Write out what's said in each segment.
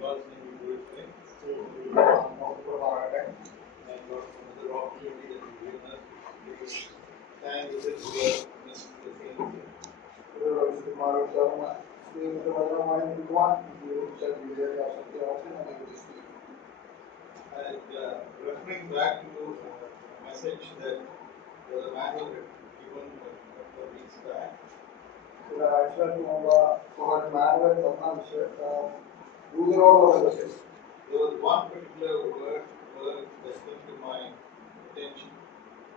God's name we do it today. And God for the opportunity that He's given us to stand with His word amidst the things. And referring back to a message that Brother Manuel had given a couple of weeks back. There was one particular word that came to my attention.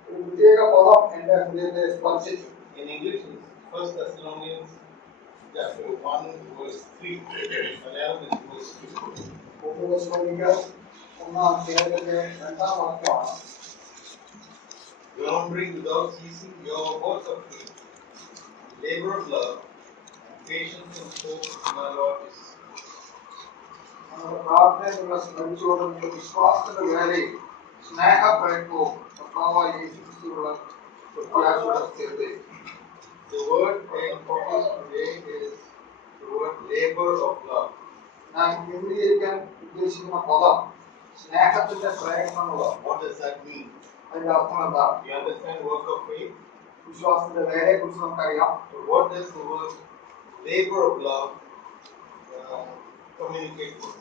In English, it's 1 Thessalonians chapter 1, verse 3. Malayalam is verse 2. Remembering without ceasing your work of faith, labor of love, and patience and hope in our Lord Jesus. The word being focused today is the word labor of love. What does that mean? You understand work of faith? So what does the word labor of love communicate to us?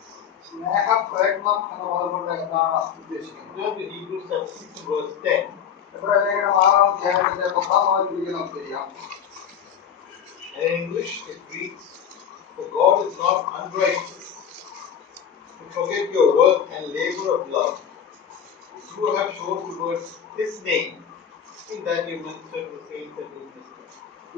Turn to Hebrews chapter 6 verse 10. In English it reads, "For God is not unrighteous to forget your work and labor of love, which you have shown towards His name, in that you minister to the saints and to His ministers."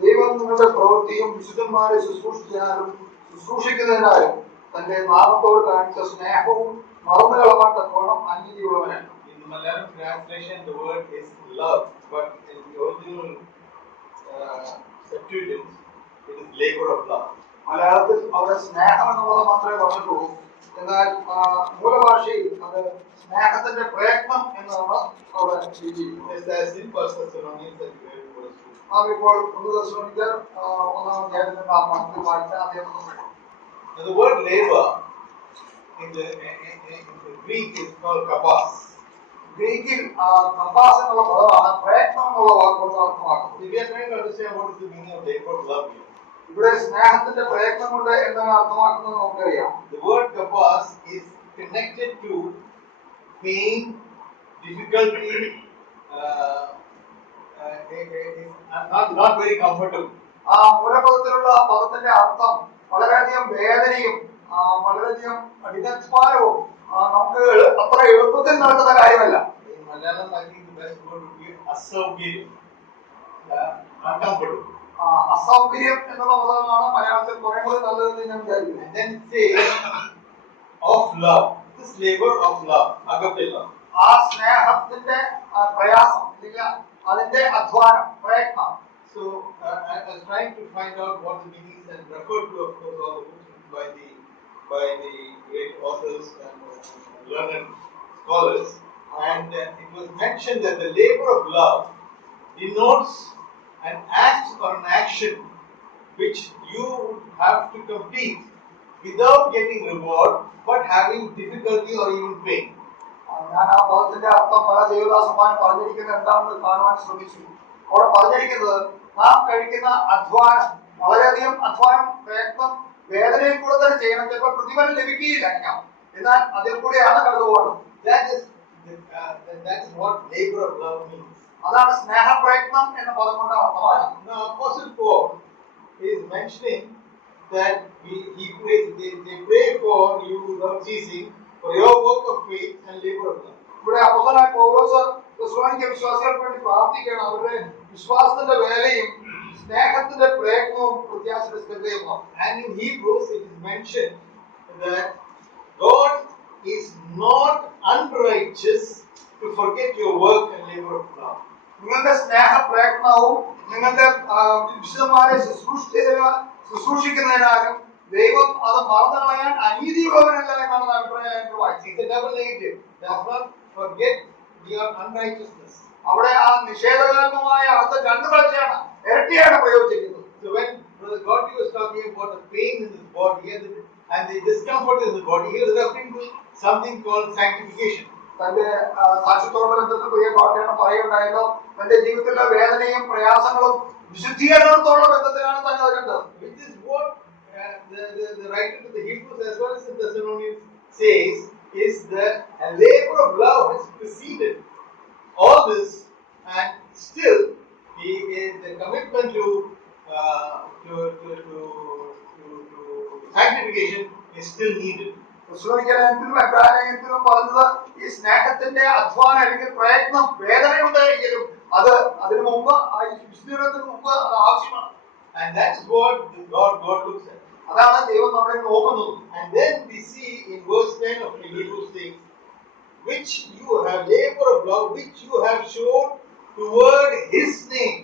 ദൈവം നിങ്ങളുടെ പ്രവൃത്തിയും വിശുദ്ധന്മാരെ ശുശ്രൂഷിക്കുന്നതിനാലും തന്റെ നാമത്തോട് കാണിച്ച സ്നേഹവും മറന്നു കളവാൻ തക്കോണം അനീതിയുള്ളവനാണ്. In the Malayalam translation, the word is love, but in the original Septuagint, it is labor of love. മലയാളത്തിൽ അവിടെ സ്നേഹം എന്നുള്ളത് മാത്രമേ പറഞ്ഞിട്ടുള്ളൂ. എന്നാൽ മൂലഭാഷയിൽ അത് സ്നേഹത്തിന്റെ പ്രയത്നം എന്നാണ് അവിടെ എഴുതിയിരിക്കുന്നത്. നാം ഇപ്പോൾ 1 തെസ്സലോനിക്കർ 1-ാം അധ്യായത്തിന്റെ 4-ാമത്തെ വായിച്ച അദ്ദേഹം. The word labor in the Greek is called kapas. ഗ്രീക്കിൽ കപ്പാസ് എന്നുള്ള പദമാണ് പ്രയത്നം എന്നുള്ള വാക്കുകൊണ്ട് അർത്ഥമാക്കുന്നത്. If you are trying to understand what is the meaning of labor of love here, ഇവിടെ സ്നേഹത്തിന്റെ പ്രയത്നം കൊണ്ട് എന്താണ് അർത്ഥമാക്കുന്നത് നമുക്കറിയാം. The word kapas is connected to pain, difficulty, not very comfortable. ആ മൂലപദത്തിലുള്ള പദത്തിന്റെ അർത്ഥം വളരെയധികം വേദനയും വളരെയധികം കഠിനാധ്വാനവും നമുക്ക് അത്ര എളുപ്പത്തിൽ നടക്കുന്ന കാര്യമല്ല. In Malayalam, I think the best word would be asaukaryam, uncomfortable. അസൗകര്യം എന്നുള്ള പദമാണ് മലയാളത്തിൽ കുറെ കൂടി നല്ലതെന്ന് ഞാൻ വിചാരിക്കുന്നു. And then say of love, this labor of love, agape love. ആ സ്നേഹത്തിന്റെ പ്രയാസം അല്ലെങ്കിൽ അതിന്റെ അധ്വാനം, പ്രയത്നം. So I was trying to find out what the meaning is and refer to, of course, all the books by the great authors and learned scholars. And it was mentioned that the labor of love denotes an act or an action which you have to complete without getting reward but having difficulty or even pain. ഞാൻ ആ പദത്തിന്റെ അർത്ഥം പല ദേവദാസന്മാരും പറഞ്ഞിരിക്കുന്നത് എന്താണെന്ന് കാണുവാൻ ശ്രമിച്ചു. അവിടെ പറഞ്ഞിരിക്കുന്നത് നാം കഴിക്കുന്ന അധ്വാനം, വളരെയധികം അധ്വാനം, പ്രയത്നം, വേദനയിൽ കൂടെ തന്നെ ചെയ്യണം. ചിലപ്പോൾ പ്രതിഫലം ലഭിക്കുകയില്ല, എന്നാൽ അതിൽ കൂടെയാണ് കടന്നു പോകുന്നത്. That is what labor of love means. അതാണ് സ്നേഹപ്രയത്നം എന്ന പദം കൊണ്ട് അർത്ഥമാക്കുന്നത്. Now Apostle Paul is mentioning that they pray for you without ceasing for your work of faith and labor of love. ഇവിടെ അപ്പോസ്തലനായ പൗലോസ് തെസ്സലോനിക്ക വിശ്വാസികൾക്ക് വേണ്ടി പ്രാർത്ഥിക്കുകയാണ്. അവരുടെ വിശ്വാസത്തിന്റെ വേലയും സ്നേഹത്തിന്റെ പ്രയത്നവും പ്രത്യാശയുടെ സ്ഥിരതയും. And in Hebrews it is mentioned that God is not unrighteous to forget your work and labor of love. നിങ്ങളുടെ സ്നേഹപ്രയത്നവും നിങ്ങളുടെ വിശുദ്ധന്മാരെ ശുശ്രൂഷിക്കുന്നതിനാലും ദൈവം അത് മറന്നു കളയാൻ അനീതിയുള്ളവരല്ല എന്നാണ് അഭിപ്രായം വായിച്ചത്. It's a double negative. Does not forget your unrighteousness. അവിടെ ആ നിഷേധകരമായ അർത്ഥം രണ്ടു പ്രാവശ്യമാണ്, ഇരട്ടിയാണ് പ്രയോഗിച്ചിരിക്കുന്നത്. So when Brother Godfrey was talking about the pain in his body, he and the discomfort in the body, he was referring to something called sanctification. തന്റെ സാക്ഷ്യത്തോടുള്ള ബന്ധത്തിൽ പ്രിയ പാർട്ടിയാണ് പറയുണ്ടായല്ലോ, തന്റെ ജീവിതത്തിലെ വേദനയും പ്രയാസങ്ങളും വിശുദ്ധീകരണത്തോടുള്ള ബന്ധത്തിലാണ് തന്നെ അത് കണ്ടത്. Which is what the writer to the Hebrews as well as the Thessalonians says is that a labor of love has preceded all this, and still the commitment to sanctification is still needed. ക്രിസ്തുവിനും എബ്രാഹിം പറഞ്ഞത് ഈ സ്നേഹത്തിന്റെ അധ്വാനം അല്ലെങ്കിൽ പ്രയത്നം വേദനയുണ്ടെങ്കിലും അത് അതിനു മുമ്പ് വിശുദ്ധീകരണത്തിന് മുമ്പ് അത് ആവശ്യമാണ്. And that's what God looks at. അതാണ് ദൈവം നമ്മളെ നോക്കുന്നത്. And then we see in verse 10 of Hebrews 6, which you have labor of love, which you have shown toward His name.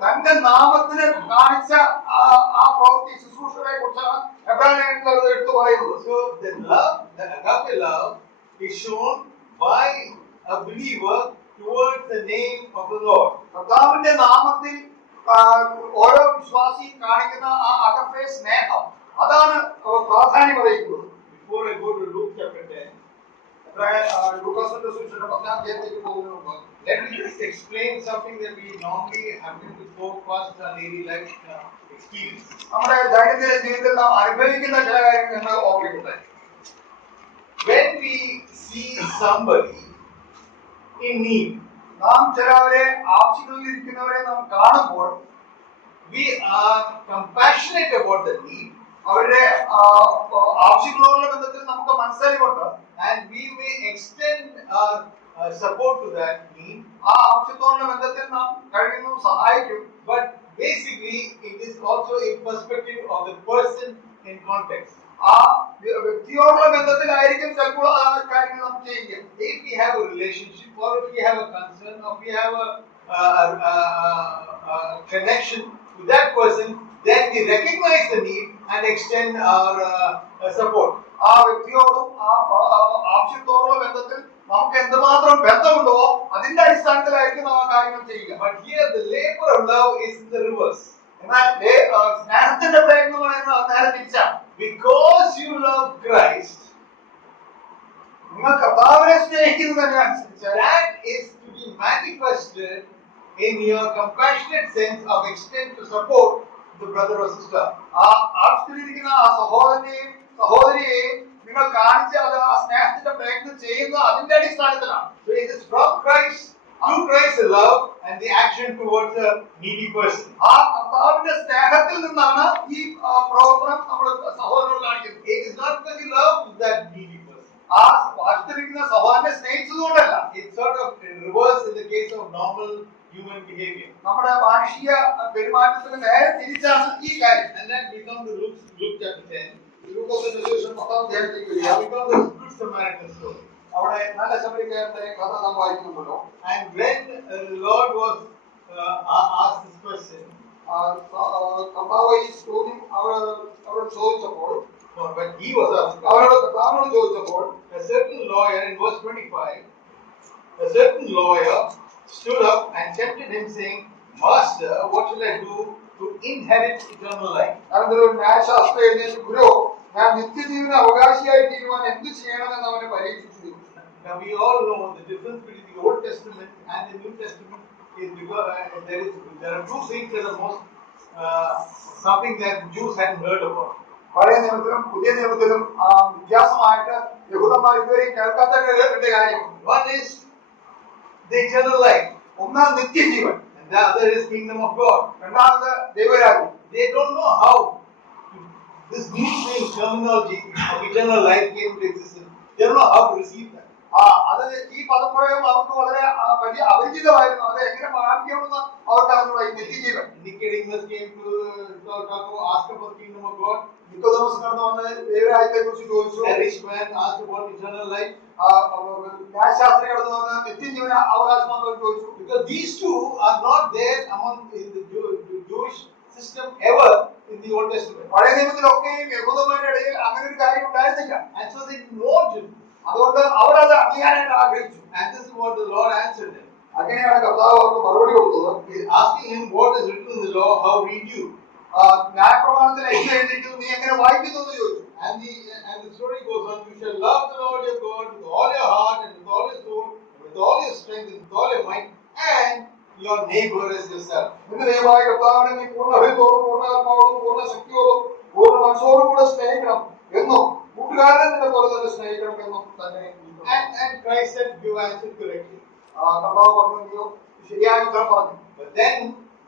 തന്റെ നാമത്തിന് കാണിച്ച ആ പ്രവൃത്തി ശുശ്രൂഷകളെ കുറിച്ചാണ് എബ്രാഹിം എടുത്തു പറയുന്നത്. So the love, the agape love, is shown by a believer towards the name of the Lord. കർത്താവിന്റെ നാമത്തിൽ ഓരോ വിശ്വാസിയും കാണിക്കുന്ന ആ അഗപ്പെ സ്നേഹം, അതാണ് പ്രാധാന്യം അറിയിക്കുന്നത്. Before I go to Luke chapter 10, ലൂക്കോസിന്റെ സുവിശേഷം 10-ാം അധ്യായത്തിലേക്ക് പോകുന്നതിന് മുമ്പ് let me just explain something that we normally happen to go past our daily life experience. നമ്മുടെ ദൈനംദിന ജീവിതത്തിൽ നാം അനുഭവിക്കുന്ന ചില കാര്യങ്ങൾ ഞങ്ങൾ ഓർമ്മിക്കട്ടെ. When we see somebody in need, നാം ചിലവരെ ആവശ്യങ്ങളിൽ ഇരിക്കുന്നവരെ നാം കാണുമ്പോൾ we are compassionate about the need, അവരുടെ ആവശ്യങ്ങളോടുള്ള ബന്ധത്തിൽ നമുക്ക് മനസ്സിലായിക്കൊണ്ട് and we may extend our support to that need. ആ ആവശ്യത്തോടുള്ള ബന്ധത്തിൽ നാം കഴിയുന്നു സഹായിക്കും. But basically it is also in perspective of the person in context. ആ വ്യക്തിയോടുള്ള ബന്ധത്തിലായിരിക്കും ചിലപ്പോൾ ആ കാര്യങ്ങൾ നാം ചെയ്യുക. If we have a relationship, or if we have a concern, or we have a connection with that person, then we recognize the need and extend our support. ആ വ്യക്തിയോടും ആ ആവശ്യത്തോടുള്ള ബന്ധത്തിൽ നമുക്ക് എന്തുമാത്രം ബന്ധമുണ്ടോ അതിന്റെ അടിസ്ഥാനത്തിലായിരിക്കും നാം ആ കാര്യങ്ങൾ ചെയ്യുക. But here the labor of love is in the reverse. എന്നാൽ സ്നേഹത്തിന്റെ പ്രയത്നം പറയുന്നത് നേരെ തിരിച്ചാണ്. Because you love Christ, നിങ്ങൾ കർത്താവിനെ സ്നേഹിക്കുന്നതിനനുസരിച്ച് that is to be manifested in your compassionate sense of extent to support the brother or sister. ആ ആവശ്യത്തിലിരിക്കുന്ന ആ സഹോദരനെയും സഹോദരിയെയും നിങ്ങൾ കാണിച്ച് അത് ആ സ്നേഹത്തിന്റെ പ്രയത്നം ചെയ്യുന്ന അതിന്റെ അടിസ്ഥാനത്തിലാണ്. So it is from Christ, through Christ the love and the action towards a needy person. ആ കർത്താവിന്റെ സ്നേഹത്തിൽ നിന്നാണ് ഈ പ്രവർത്തനം നമ്മൾ സഹോദരനോട് കാണിക്കുന്നത്. It is not because you love that needy person. ആ ആവശ്യത്തിലിരിക്കുന്ന സഹോദരനെ സ്നേഹിച്ചതുകൊണ്ടല്ല. It's sort of in reverse in the case of normal human behavior. നമ്മുടെ മാനുഷിക പെരുമാറ്റത്തിന് നേരെ തിരിച്ചാണ് ഈ കാര്യം. And then we come to Luke chapter 10. ലൂക്കോസിന്റെ സുവിശേഷം 10-ാം അധ്യായത്തിലേക്ക് വരിക. We come to the Good Samaritan story. അവിടെ നല്ല ശമരിക്കാരന്റെ കഥ നാം വായിക്കുന്നുണ്ടല്ലോ. And when the Lord was asked this question, കർത്താവ് ഈ ചോദ്യം അവരോട് ചോദിച്ചപ്പോൾ, when he was asked, അവരോട് കർത്താവിനോട് ചോദിച്ചപ്പോൾ, a certain lawyer, in verse 25, a certain lawyer stood up and tempted him, saying, Master, what shall I do to inherit eternal life? അനന്തരം ന്യായശാസ്ത്രി എഴുന്നേറ്റ്, ഗുരു, ഞാൻ നിത്യജീവന അവകാശിയായി തീരുവാൻ എന്ത് ചെയ്യണമെന്ന് അവനെ പരീക്ഷിച്ചു. Now we all know the difference between the Old Testament and the New Testament is because there are two things that are most something that Jews hadn't heard about. പഴയ നിയമത്തിലും പുതിയ നിയമത്തിലും വ്യത്യാസമായിട്ട് യഹൂദന്മാർ ഇതുവരെ കേൾക്കാത്ത രണ്ട് കാര്യമുണ്ട്. One is the eternal life, ഒന്ന് നിത്യജീവൻ, and the other is kingdom of God. രണ്ടാമത് ദൈവരാജ്യം. They don't know how this new thing, terminology of eternal life came to existence. They don't know how to receive that. അത് ഈ പദപ്രയോഗം അവർക്ക് വളരെ വലിയ അപരിചിതമായിരുന്നു. അത് എങ്ങനെ പ്രാപിക്കുമെന്ന് അവർക്ക് അറിഞ്ഞൂടാ. ഈ നിത്യജീവൻ. Nicodemus came to ask about the kingdom of God. Nicodemus കടന്നു വന്ന് ദൈവരാജ്യത്തെ കുറിച്ച് ചോദിച്ചു. A rich man asked about eternal life. ന്യായശാസ്ത്രി കടന്നു വന്ന് നിത്യജീവന അവകാശമാണെന്ന് ചോദിച്ചു. Because these two are not there among in the Jewish system ever in the Old Testament. പഴയ നിയമത്തിലൊക്കെയും യഹൂദന്മാരുടെ ഇടയിൽ അങ്ങനെ ഒരു കാര്യം ഉണ്ടായിരുന്നില്ല. And so they noted. അതുകൊണ്ട് അവരത് അറിയാനായിട്ട് ആഗ്രഹിച്ചു. And this is what the Lord answered them. അങ്ങനെയാണ് കർത്താവ് അവർക്ക് മറുപടി കൊടുത്തത്. He is asking him, what is written in the law, how read you? ന്യായപ്രമാണത്തിൽ എങ്ങനെ എഴുതിയിരിക്കുന്നു, നീ എങ്ങനെ വായിക്കുന്നു എന്ന് ചോദിച്ചു. And the your neighbor as yourself. നിന്റെ ദൈവമായ കർത്താവിനെ നീ പൂർണ്ണ ഹൃദയത്തോടും പൂർണ്ണ ആത്മാവോടും പൂർണ്ണ ശക്തിയോടും പൂർണ്ണ മനസ്സോടും കൂടെ സ്നേഹിക്കണം എന്നും കൂട്ടുകാരനെ നിന്നെ പോലെ തന്നെ സ്നേഹിക്കണം എന്നും തന്നെ. And Christ said, you answered correctly. കർത്താവ് പറഞ്ഞു, നീ ശരിയായ ഉത്തരം പറഞ്ഞു. But then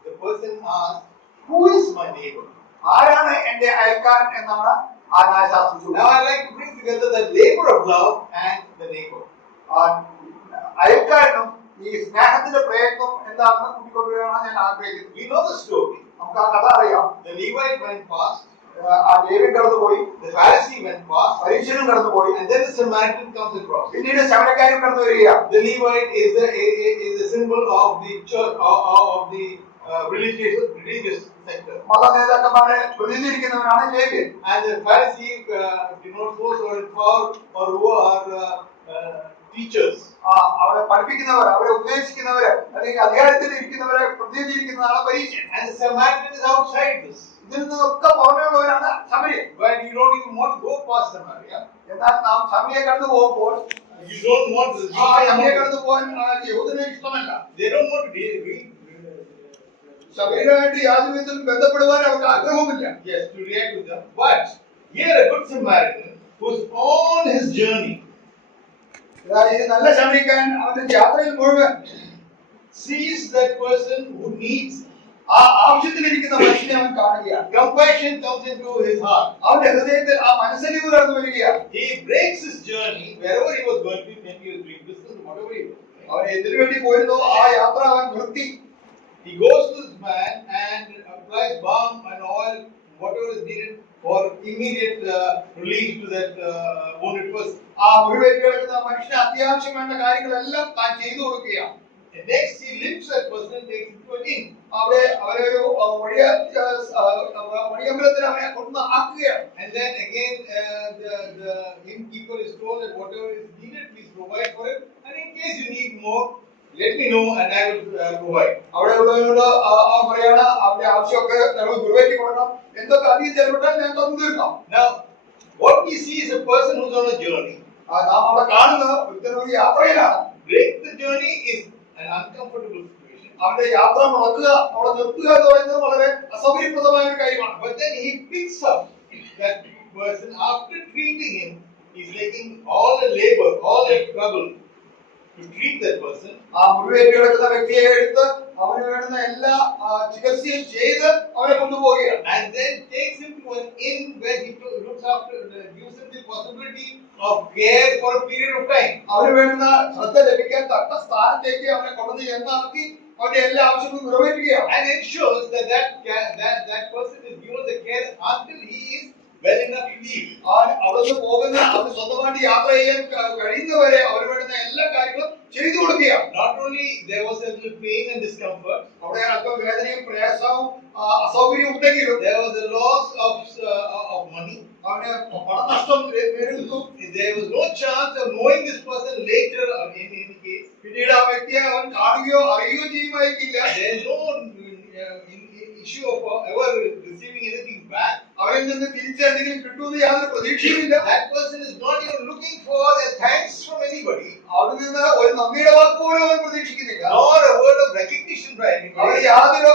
the person asked, who is my neighbor? ആരാണ് എന്റെ അയൽക്കാരൻ എന്നാണ് ആ ന്യായശാസ്ത്രം ചോദിച്ചത്. Now I like to bring together the labor of love and the neighbor. അയൽക്കാരനും ഈ സ്നേഹത്തിന്റെ പ്രയത്നം എന്താണെന്ന് കൂട്ടിക്കൊണ്ടുവരാനാണ് ഞാൻ ആഗ്രഹിക്കുന്നത്. We know the story. നമുക്ക് ആ കഥ അറിയാം. The Levite went past. ആ ലേവ്യൻ കടന്നുപോയി, The Pharisee went past. പരീശനും കടന്നുപോയി, And then the Samaritan comes across. പിന്നീട് ശമരക്കാരും കടന്നു വരികയാണ്. The Levite is the symbol of the church of the religious sector. മത നേതാക്കന്മാരെ പ്രതിനിധീകരിക്കുന്നവനാണ് ലേവ്യൻ. And the Pharisee denotes those who are power or who are teachers. അവരെ പഠിപ്പിക്കുന്നവർ, അവരെ ഉപദേശിക്കുന്നവര്, അല്ലെങ്കിൽ അധികാരത്തിൽ ഇരിക്കുന്നവരെ പ്രതിനിധീകരിക്കുന്നതാണ് പരീശൻ. And the Samaritan is outside this. ഇതിൽ നിന്നൊക്കെ പുറമേയുള്ളവരാണ് സമരിയൻ. But you don't even want to go past Samaria. എന്നാൽ നാം സമരിയെ കടന്നു പോകുമ്പോൾ You don't want to. സമരിയെ കടന്നു പോകാൻ യഹൂദന് ഇഷ്ടമല്ല. They don't want to read. സമരിയുമായിട്ട് യാതൊരു വിധത്തിലും ബന്ധപ്പെടുവാൻ അവർക്ക് ആഗ്രഹവുമില്ല. Yes, to react with them. But here a good Samaritan who's on his journey ഈ നല്ല സമരിക്കാൻ അവന്റെ യാത്രയിൽ മുഴുവൻ sees that person who needs. ആ ആവശ്യത്തിലിരിക്കുന്ന മനുഷ്യനെ അവൻ കാണുകയാണ്. Compassion comes into his heart. അവന്റെ ഹൃദയത്തിൽ ആ മനസ്സലിവ് കടന്നു വരികയാണ്. He breaks his journey wherever he was going to, maybe he was doing business, whatever he was doing. അവൻ എന്തിനു വേണ്ടി പോയിരുന്നോ ആ യാത്ര അവൻ നിർത്തി. He goes to this man and applies balm and oil, whatever is needed for immediate relief to that wounded person. ആ മുറിവേറ്റ് കിടക്കുന്ന മനുഷ്യന് അത്യാവശ്യം വേണ്ട കാര്യങ്ങളെല്ലാം താൻ ചെയ്തു കൊടുക്കുകയാണ്. And next he lifts that person and takes him to an inn. അവരൊരു വഴിയമ്പലത്തിൽ അവനെ കൊണ്ടുവന്ന് ആക്കുകയാണ്. And then again the innkeeper is told that whatever is needed, please provide for it. And in case you need more, let me know and I will provide. അവിടെ ഉള്ളവരോട് പറയാണ്, അവന്റെ ആവശ്യമൊക്കെ നമ്മൾ നിറവേറ്റി കൊടുക്കണം, എന്തൊക്കെ അധികം ചെലവിട്ടാൽ ഞാൻ തന്നു തീർക്കാം. Now what we see is a person who's on a journey. നാം അവിടെ കാണുന്ന ഒരു യാത്രയിലാണ്. Break the journey is an uncomfortable situation. അവന്റെ യാത്ര മുടക്കുക, അവിടെ നിർത്തുക എന്ന് പറയുന്നത് വളരെ അസൗകര്യപ്രദമായ ഒരു കാര്യമാണ്. But then he picks up that person after treating him. He's taking all the labor, all the trouble to treat that person. ആ മുറിവേറ്റ് കിടക്കുന്ന വ്യക്തിയെ എടുത്ത് അവന് വേണ്ടുന്ന എല്ലാ ചികിത്സയും ചെയ്ത് അവനെ കൊണ്ടുപോവുകയാണ്. And then takes him to an inn where he looks after, gives him the possibility of care for a period of time. അവന് വേണ്ടുന്ന ശ്രദ്ധ ലഭിക്കാൻ തക്ക സ്ഥാനത്തേക്ക് അവനെ കൊണ്ടുവന്ന് എന്നാക്കി അവന്റെ എല്ലാ ആവശ്യങ്ങളും നിറവേറ്റുകയാണ്. And ensures that person is given the care until he is well enough to leave. അവിടുന്ന് പോകുന്ന അവന് സ്വന്തമായിട്ട് യാത്ര ചെയ്യാൻ കഴിയുന്നവരെ അവന് വേണ്ടുന്ന എല്ലാ കാര്യങ്ങളും ചെയ്തു കൊടുക്കുകയാണ്. Not only there was a little pain and discomfort, അവിടെ അല്പം വേദനയും പ്രയാസവും അസൗകര്യവും ഉണ്ടെങ്കിലും there was a loss of money. അവന് പണനഷ്ടം നേരിടുന്നു. There was no chance of knowing this person later or in any case. പിന്നീട് ആ വ്യക്തിയെ അവൻ കാണുകയോ അറിയുകയോ ചെയ്യുമായിരിക്കില്ല. There is no issue of ever receiving anything back. അവരിൽ നിന്ന് തിരിച്ച് എന്തെങ്കിലും കിട്ടുമെന്ന് യാതൊരു പ്രതീക്ഷയുമില്ല. That person is not even looking for a thanks from anybody. അവിടെ നിന്ന് ഒരു നന്ദിയുടെ വാക്ക് പോലും അവൻ പ്രതീക്ഷിക്കുന്നില്ല. Nor a word of recognition by അവന് anybody. യാതൊരു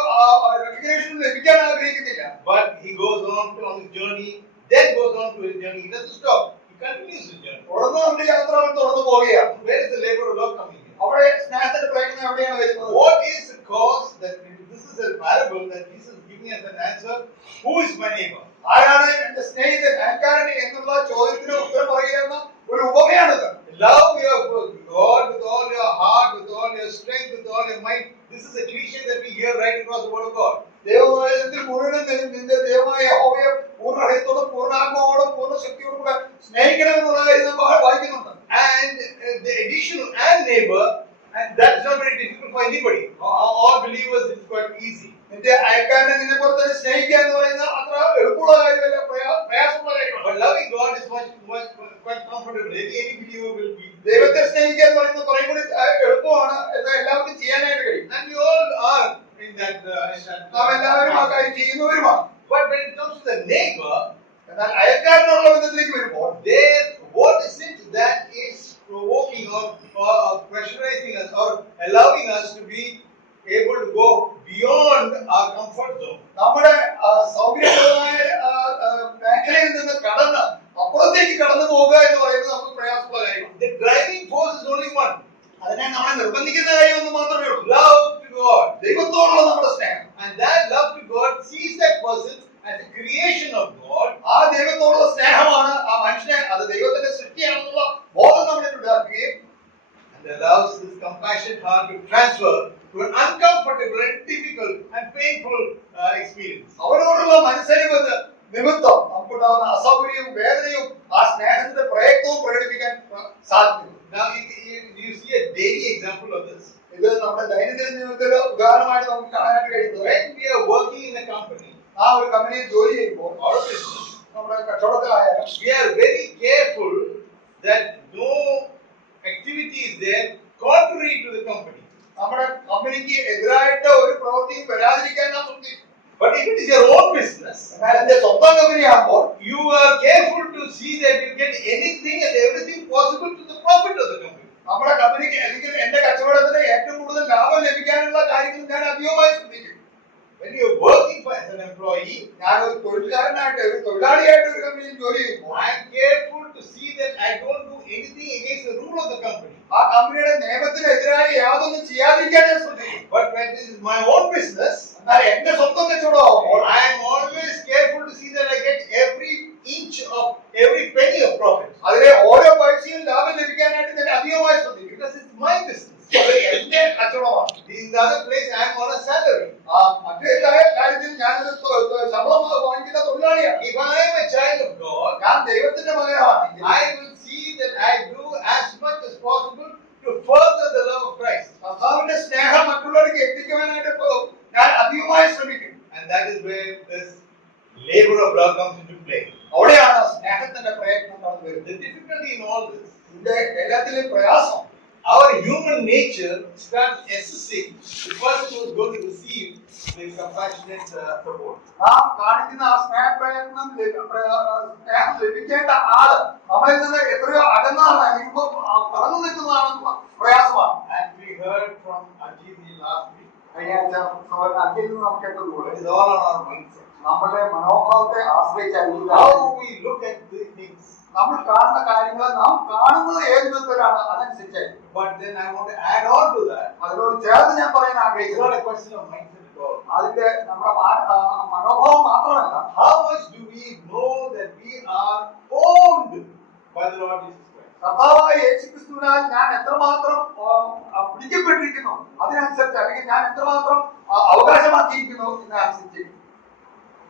റെക്കഗ്നേഷനും ലഭിക്കാൻ ആഗ്രഹിക്കുന്നില്ല. But he goes on his journey, then goes on to his journey. He doesn't stop. He continues his journey. തുടർന്ന് അവന്റെ യാത്ര അവൻ തുടർന്ന് പോവുകയാണ്. Where is the labor of love coming in? അവിടെ സ്നേഹത്തിന്റെ പ്രയത്നം എവിടെയാണ് വരുന്നത്? What is the cause that this is a parable that Jesus is giving us an answer? Who is my neighbor? ആരാണ് എന്റെ സ്നേഹിതൻ, അയൽക്കാരൻ എന്നുള്ള ചോദ്യത്തിന് ഉത്തരം പറയുന്ന ഒരു ഉപമയാണിത്. Love your God with all your heart, with all your strength, with all your might. This is a cliche that we hear right across the word of God. ദൈവത്തിൽ മുഴുവൻ നിന്റെ ദൈവമായ യഹോവയെ പൂർണ്ണ ഹൃദയത്തോടും പൂർണ്ണാത്മാവോടും പൂർണ്ണ ശക്തിയോടും കൂടെ സ്നേഹിക്കണമെന്നുള്ള കാര്യം നമ്മൾ വായിക്കുന്നുണ്ട്. And the addition of and neighbor, and that's not very difficult for anybody. All believers, it's quite easy. നിന്റെ അയൽക്കാരനെ നിന്നെ പോലെ തന്നെ സ്നേഹിക്കുക എന്ന് പറയുന്നത് അത്ര എളുപ്പമുള്ള കാര്യമല്ല, പ്രയാസമുള്ള കാര്യമാണ്. But loving God is quite comfortable. Any believer will be. ദൈവത്തെ സ്നേഹിക്കുക എന്ന് പറയുന്നത് കുറെ കൂടി എളുപ്പമാണ്, എന്നാൽ എല്ലാവർക്കും ചെയ്യാനായിട്ട് കഴിയും. And we all are in that. നാം എല്ലാവരും ആ കാര്യം ചെയ്യുന്നവരുമാണ്. But when it comes to the neighbor, എന്നാൽ അയൽക്കാരനുള്ള ബന്ധത്തിലേക്ക് വരുമ്പോൾ there, what is it that is provoking or pressurizing us or allowing us to be able to കടന്ന് അപ്പുറത്തേക്ക് കടന്നു പോകുക എന്ന് പറയുന്നത് നമുക്ക് പ്രയാസമുള്ള കാര്യമാണ്. The driving force is only one. അതിനെ നമ്മളെ നിർബന്ധിക്കുന്ന കാര്യം ഒന്ന് മാത്രമേ ഉള്ളൂ. Love to God. ദൈവത്തോടുള്ള നമ്മുടെ സ്നേഹം. And that love to God sees that person as a creation of God. ആ ദൈവത്തോടുള്ള സ്നേഹമാണ് ആ മനുഷ്യനെ അത് ദൈവത്തിന്റെ സൃഷ്ടിയാണെന്നുള്ള ബോധം നമ്മളിൽ ഉണ്ടാക്കുകയും And allows this compassionate heart to transfer to an uncomfortable and difficult and painful experience. അവരോടുള്ള മനസ്സലിവ് നിമിത്തം നമുക്കുണ്ടാകുന്ന അസൗകര്യവും വേദനയും ആ സ്നേഹത്തിന്റെ പ്രയത്നവും പ്രകടിപ്പിക്കാൻ സാധിക്കും. Now you see a daily example of this. ഇത് നമ്മുടെ ദൈനംദിന ജീവിതത്തിൽ ഉദാഹരണമായിട്ട് നമുക്ക് കാണാനായിട്ട് കഴിയുന്നത് When we are working in a company ആ ഒരു കമ്പനിയിൽ ജോലി ചെയ്യുമ്പോൾ or a business, നമ്മുടെ കച്ചവടത്തിലായാലും we are very careful that no activity is there contrary to the company. നമ്മുടെ കമ്പനിക്ക് എതിരായിട്ട് ഒരു പ്രവൃത്തിയും വരാതിരിക്കാൻ നാം ശ്രദ്ധിക്കും. But if it is your own business, എന്നാൽ എന്റെ സ്വന്തം കമ്പനിയാകുമ്പോൾ you are careful to see that you get anything and everything possible to the profit of the company. നമ്മുടെ കമ്പനിക്ക് അല്ലെങ്കിൽ എന്റെ കച്ചവടത്തിന് ഏറ്റവും കൂടുതൽ ലാഭം ലഭിക്കാനുള്ള കാര്യങ്ങൾ ഞാൻ അധികമായി ശ്രദ്ധിക്കും. When you are working as an employee, ഞാൻ ഒരു തൊഴിലാളിയായിട്ട് ഒരു കമ്പനിയിൽ ജോലി ചെയ്യുമ്പോൾ I am careful to see that I don't do anything against the rule of the company. ആ കമ്പനിയുടെ നിയമത്തിനെതിരായി യാതൊന്നും ചെയ്യാതിരിക്കാൻ ഞാൻ ശ്രദ്ധിക്കും. But when this is my own business, എന്നാൽ എന്റെ സ്വന്തം കച്ചവടമാകുമ്പോൾ I am always careful to see that I get every inch of every penny of profit. അതിലെ ഓരോ പൈസയും ലാഭം ലഭിക്കാനായിട്ട് ഞാൻ അധികമായി ശ്രദ്ധിക്കും. Because it's my business. അത് എന്റെ കച്ചവടമാണ്. In the other place, I am on a salary. മറ്റേ കാര്യത്തിൽ ഞാൻ ശമ്പളം വാങ്ങിക്കുന്ന തൊഴിലാളിയാണ്. If I am a child of God, ഞാൻ ദൈവത്തിന്റെ മകനാണെങ്കിൽ I will see that I do as much as possible to further the love of Christ. കർത്താവിന്റെ സ്നേഹം മറ്റുള്ളവർക്ക് എത്തിക്കുവാനായിട്ട് ഞാൻ അധികമായി ശ്രമിക്കും. And that is where this labor of love comes into play. അവിടെയാണ് സ്നേഹത്തിന്റെ പ്രയത്നം കടന്നു വരുന്നത്. The difficulty in all this, ഇതിന്റെ എല്ലാത്തിലും പ്രയാസം our human nature starts assessing the person who is going to receive the compassionate support. നാം കാണിക്കുന്ന ആ സ്നേഹം ലഭിക്കേണ്ട ആള് നമ്മളിൽ നിന്ന് എത്രയോ അകന്നാണ് അല്ലെങ്കിൽ കടന്നു നിൽക്കുന്നതാണെന്ന് പ്രയാസമാണ്. And we heard from Ajit last week. കഴിഞ്ഞ ആഴ്ച അഞ്ചിൽ നിന്ന് നമുക്ക് കേട്ടതുപോലെ It is all on our mindset. നമ്മുടെ മനോഭാവത്തെ ആശ്രയിച്ചായിരിക്കും How we look at the things. നമ്മൾ കാണുന്ന കാര്യങ്ങൾ നാം കാണുന്നത് ഏത് വിധത്തിലാണ് അതനുസരിച്ചായിരിക്കും. But then I want to add on to that. അതിനോട് ചേർന്ന് ഞാൻ പറയാൻ It's not ആഗ്രഹിക്കുന്നത് a question of mindset at all. അതിന്റെ നമ്മുടെ മനോഭാവം മാത്രമല്ല, How much do we know that we are owned by the Lord Jesus Christ? കർത്താവായ യേശുക്രിസ്തുവിനാൽ ഞാൻ എത്രമാത്രം പിടിക്കപ്പെട്ടിരിക്കുന്നു അതിനനുസരിച്ച് അല്ലെങ്കിൽ ഞാൻ എത്രമാത്രം അവകാശമാക്കിയിരിക്കുന്നു എന്നനുസരിച്ച്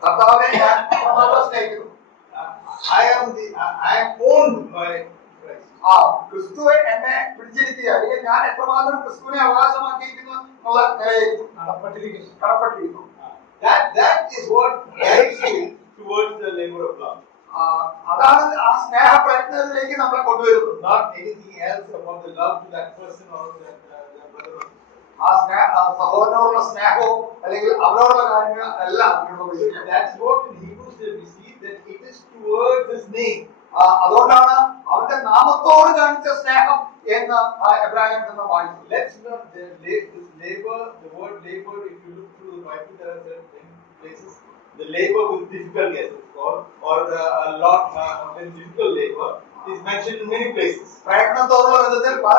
കർത്താവിനെ ഞാൻ എത്രമാത്രം സ്നേഹിക്കുന്നു. I am owned by Christ. ക്രിസ്തുവെ എന്നെ പിടിച്ചിരിക്കുക അല്ലെങ്കിൽ ഞാൻ എത്രമാത്രം ക്രിസ്തുവിനെ അവകാശമാക്കിയിരിക്കുന്നു എന്നുള്ള നിലയിൽ കടപ്പെട്ടിരിക്കുന്നു. That is what drives you towards the labor of love. അതാണ് ആ സ്നേഹ പ്രയത്നത്തിലേക്ക് നമ്മളെ കൊണ്ടുവരുന്നത്. Not anything else about the love to that person or that brother. ആ സഹോദരനോടുള്ള സ്നേഹവും അല്ലെങ്കിൽ അവരോടുള്ള കാര്യങ്ങൾ എല്ലാം That is what in Hebrews we see, that it is towards His name. അതുകൊണ്ടാണ് അവന്റെ നാമത്തോട് കാണിച്ച സ്നേഹം എന്ന് എബ്രാഹിം എന്ന വായിച്ചു. Let's not this labor, the word labor, if you look through the Bible, there are certain places the labor with difficulty, as it's called, or a lot of difficult labor is mentioned in many places. പ്രയത്നത്തോടുള്ള വിധത്തിൽ പല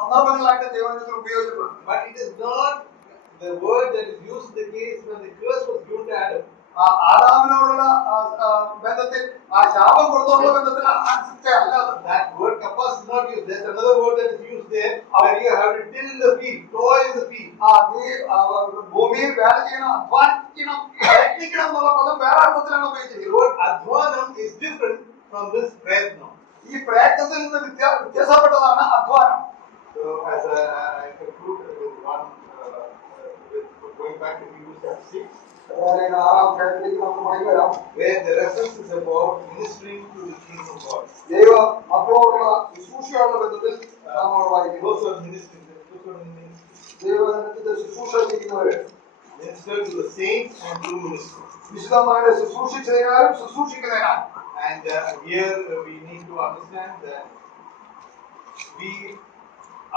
സന്ദർഭങ്ങളിലായിട്ട് ദൈവത്തിൽ ഉപയോഗിച്ചിട്ടുണ്ട്. But it is not the word that is used in the case when the curse was given to Adam. ആദാമിനോടുള്ള ബന്ധത്തിൽ ആ ശാപം കൊടുത്തോടുള്ള ബന്ധത്തിൽ അനുസരിച്ച് അല്ലാതെ That word kapas is not used. There's another word that is used there where you have to till the field, toil in the field. ഭൂമിയിൽ വേല ചെയ്യണം, അധ്വാനിക്കണം, പ്രയത്നിക്കണം എന്നുള്ള പദം വേറെ അർത്ഥത്തിലാണ് ഉപയോഗിച്ചത്. The word adhvanam is different from this prayatna. ഈ പ്രയത്നത്തിൽ നിന്ന് വ്യത്യാസപ്പെട്ടതാണ് അധ്വാനം. So as I conclude with one going back to Hebrews chapter 6. Where the reference is about ministering to the kingdom of God. ദൈവ മക്കളോടുള്ള ശുശ്രൂഷയുള്ള ബന്ധത്തിൽ Those who are ministering, ദൈവത്തിന്റെ ശുശ്രൂഷ ചെയ്യുന്നവര് minister to the saints and to minister. വിശുദ്ധമാരെ ശുശ്രൂഷിച്ചതിനാലും ശുശ്രൂഷിക്കുന്നതിനാലും. And here we need to understand that we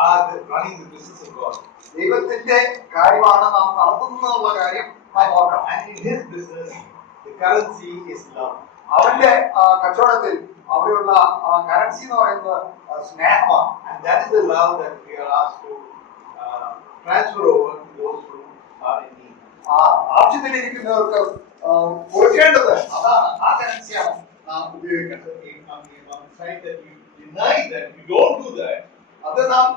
are running the business of God. ദൈവത്തിന്റെ കാര്യമാണ് നാം നടത്തുന്നുള്ള കാര്യം നാം ഓർക്കണം. And in His business, the currency is love. അവന്റെ കച്ചവടത്തിൽ അവിടെയുള്ള കറൻസി എന്ന് പറയുന്നത് സ്നേഹമാണ്. And that is the love that we are asked to transfer over to those who are in need. ആവശ്യത്തിലിരിക്കുന്നവർക്ക് കൊടുക്കേണ്ടത് അതാണ്, ആ കറൻസിയാണ് നാം ഉപയോഗിക്കേണ്ടത്. On the side that we deny that, we don't do that, അത് നാം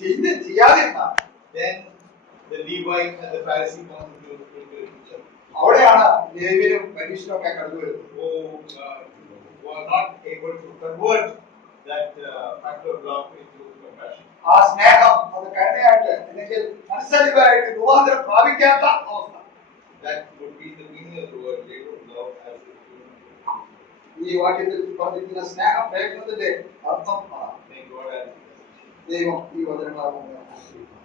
ചെയ്യാതിരുന്നാൽ then the Levite and the Pharisee come into the picture. അവിടെയാണ് ലേവ്യരും പരീക്ഷനും ഒക്കെ കടന്നു വരുന്നത്. Who are not able to convert that factor of love into compassion. ആ സ്നേഹം അത് കരുണയായിട്ട് അല്ലെങ്കിൽ മനസ്സലിവായിട്ട് രൂപാന്തരം പ്രാപിക്കാത്ത അവസ്ഥ. That would be the meaning of the word labor of love as it is. ഈ വാക്യത്തിൽ പറഞ്ഞിരിക്കുന്ന സ്നേഹ പ്രയത്നത്തിന്റെ അർത്ഥം May God add. ദൈവം ഈ വചനങ്ങളാൽ നമ്മെ ആശീർവദിക്കട്ടെ.